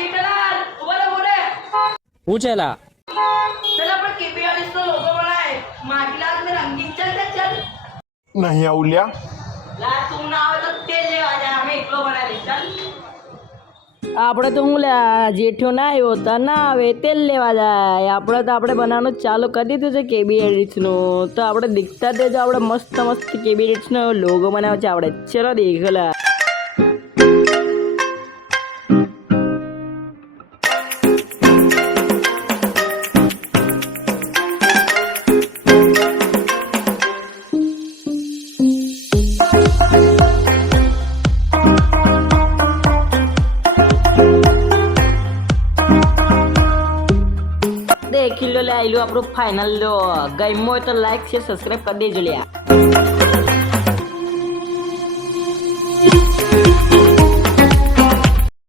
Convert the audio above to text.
જેઠાલાલ બોલે બોલે હું છે લા? ચલ આપણે કેબીઆરએસ નો લોગો બનાય માટીલાલ મે રંગીન ચલ નહીં આવું લ્યા. લા તું ના આવે તો તેલ લેવા જા અમે એકલો બનાવી ચાલ આપણે તો હું લ્યા જેઠ્યો ના આવ્યો તો ના આવે તેલ લેવા જાય. આપણે તો આપણે બનાવવાનું ચાલુ કરી દીધું છે કેબી એડિટ્સનું. તો આપણે દીખતા દેજો આપણે મસ્ત મસ્ત કેબી એડિટ્સનો લોગો બનાવ્યો છે આપણે. ચલો દેખલા. દેખી લો લે આયલું આપણું ફાઇનલ લો. ગમ્યો હોય તો લાઈક શેર સબસ્ક્રાઇબ કરી દેજો લ્યા.